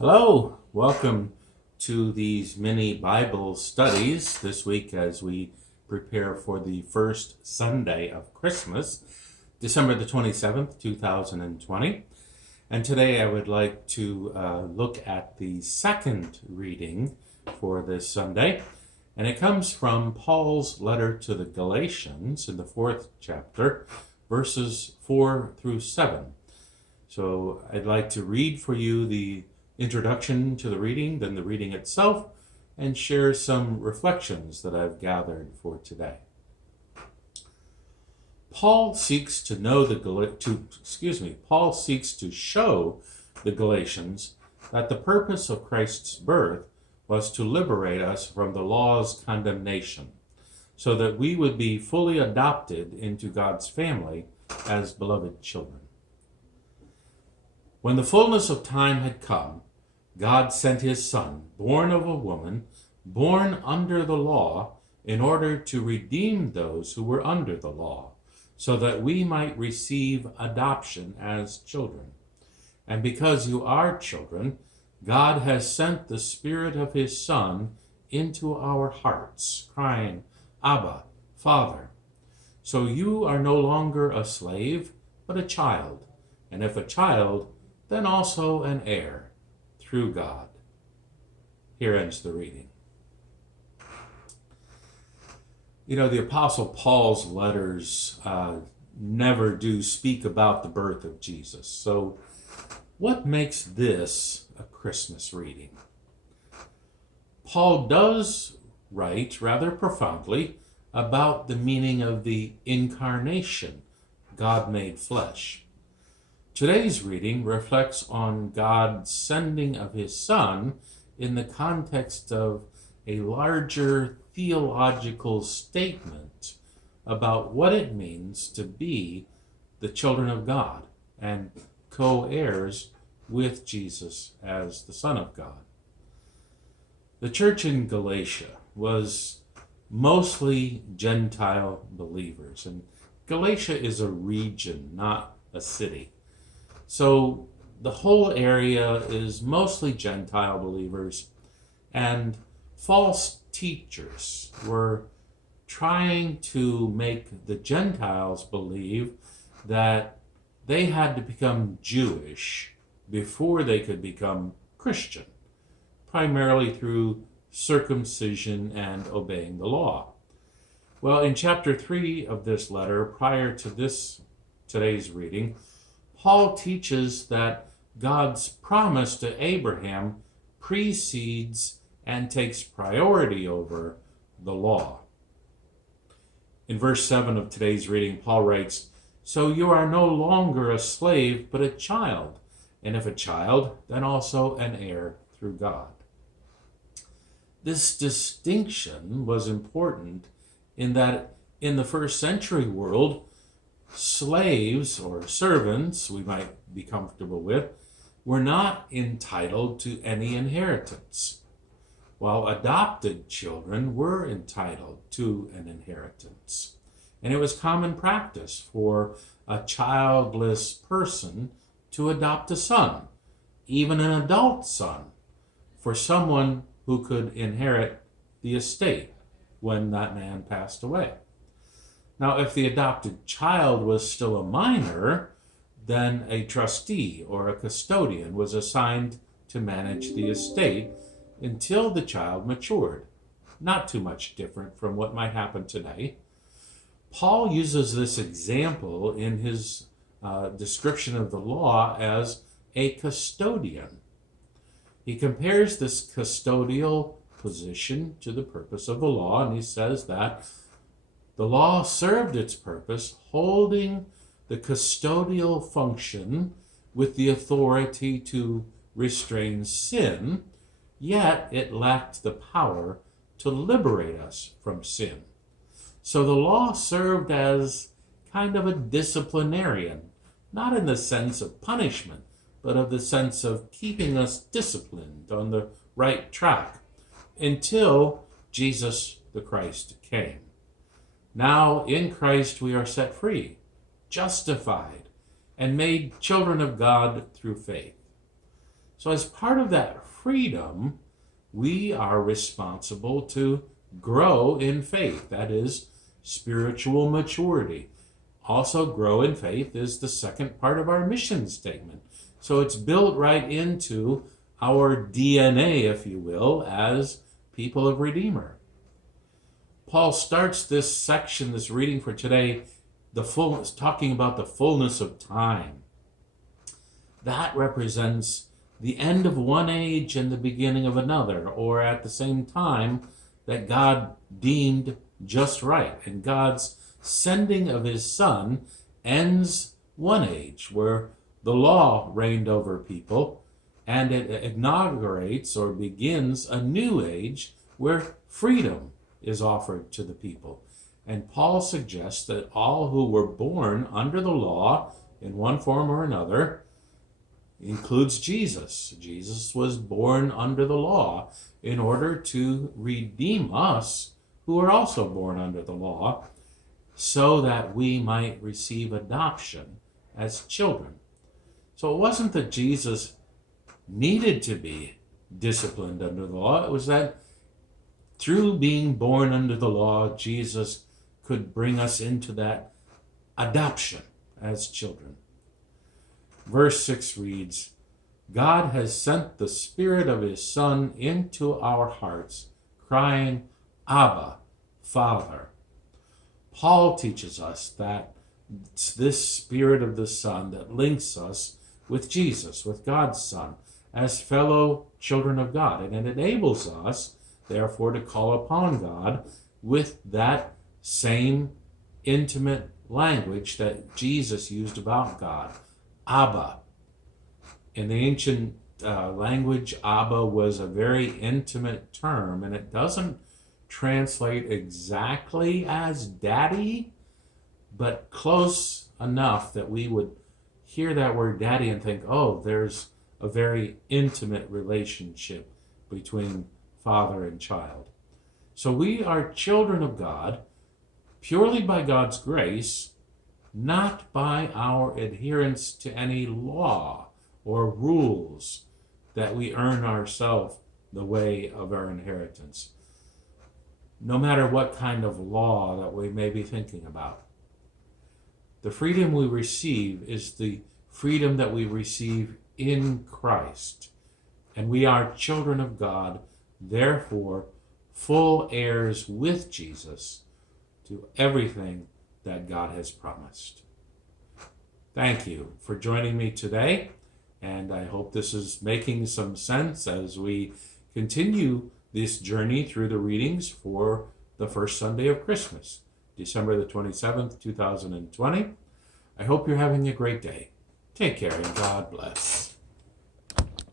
Hello, welcome to these mini Bible studies this week as we prepare for the first Sunday of Christmas, December the 27th, 2020. And today I would like to look at the second reading for this Sunday. And it comes from Paul's letter to the Galatians in the 4th chapter, verses 4 through 7. So I'd like to read for you the introduction to the reading, then the reading itself, and share some reflections that I've gathered for today. Paul seeks to show the Galatians that the purpose of Christ's birth was to liberate us from the law's condemnation, so that we would be fully adopted into God's family as beloved children. When the fullness of time had come, God sent his Son, born of a woman, born under the law, in order to redeem those who were under the law, so that we might receive adoption as children. And because you are children, God has sent the Spirit of his Son into our hearts, crying, Abba, Father. So you are no longer a slave, but a child, and if a child, then also an heir through God. Here ends the reading. You know, the Apostle Paul's letters never do speak about the birth of Jesus. So what makes this a Christmas reading? Paul does write rather profoundly about the meaning of the incarnation, God made flesh. Today's reading reflects on God's sending of his Son in the context of a larger theological statement about what it means to be the children of God and co-heirs with Jesus as the Son of God. The church in Galatia was mostly Gentile believers, and Galatia is a region, not a city. So the whole area is mostly Gentile believers, and false teachers were trying to make the Gentiles believe that they had to become Jewish before they could become Christian, primarily through circumcision and obeying the law. Well, in chapter 3 of this letter, prior to today's reading, Paul teaches that God's promise to Abraham precedes and takes priority over the law. In verse 7 of today's reading, Paul writes, So you are no longer a slave, but a child, and if a child, then also an heir through God. This distinction was important in that in the first century world, slaves or servants, we might be comfortable with, were not entitled to any inheritance, while adopted children were entitled to an inheritance. And it was common practice for a childless person to adopt a son, even an adult son, for someone who could inherit the estate when that man passed away. Now, if the adopted child was still a minor, then a trustee or a custodian was assigned to manage the estate until the child matured. Not too much different from what might happen today. Paul uses this example in his description of the law as a custodian. He compares this custodial position to the purpose of the law, and he says that the law served its purpose, holding the custodial function with the authority to restrain sin, yet it lacked the power to liberate us from sin. So the law served as kind of a disciplinarian, not in the sense of punishment, but of the sense of keeping us disciplined on the right track until Jesus the Christ came. Now in Christ we are set free, justified, and made children of God through faith. So as part of that freedom, we are responsible to grow in faith. That is spiritual maturity. Also, grow in faith is the second part of our mission statement. So it's built right into our DNA, if you will, as people of Redeemer. Paul starts this section, this reading for today, talking about the fullness of time. That represents the end of one age and the beginning of another, or at the same time that God deemed just right. And God's sending of his Son ends one age where the law reigned over people, and it inaugurates or begins a new age where freedom is offered to the people. And Paul suggests that all who were born under the law in one form or another includes Jesus. Jesus was born under the law in order to redeem us who are also born under the law, so that we might receive adoption as children. So it wasn't that Jesus needed to be disciplined under the law. It was that through being born under the law, Jesus could bring us into that adoption as children. Verse 6 reads, God has sent the Spirit of his Son into our hearts, crying, Abba, Father. Paul teaches us that it's this Spirit of the Son that links us with Jesus, with God's Son, as fellow children of God. And it enables us, therefore, to call upon God with that same intimate language that Jesus used about God. Abba. In the ancient language, Abba was a very intimate term, and it doesn't translate exactly as daddy, but close enough that we would hear that word daddy and think, oh, there's a very intimate relationship between father and child. So we are children of God purely by God's grace, not by our adherence to any law or rules that we earn ourselves the way of our inheritance, no matter what kind of law that we may be thinking about. The freedom we receive is the freedom that we receive in Christ, and we are children of God, therefore full heirs with Jesus to everything that God has promised. Thank you for joining me today, and I hope this is making some sense as we continue this journey through the readings for the first Sunday of Christmas, December the 27th, 2020. I hope you're having a great day. Take care and God bless.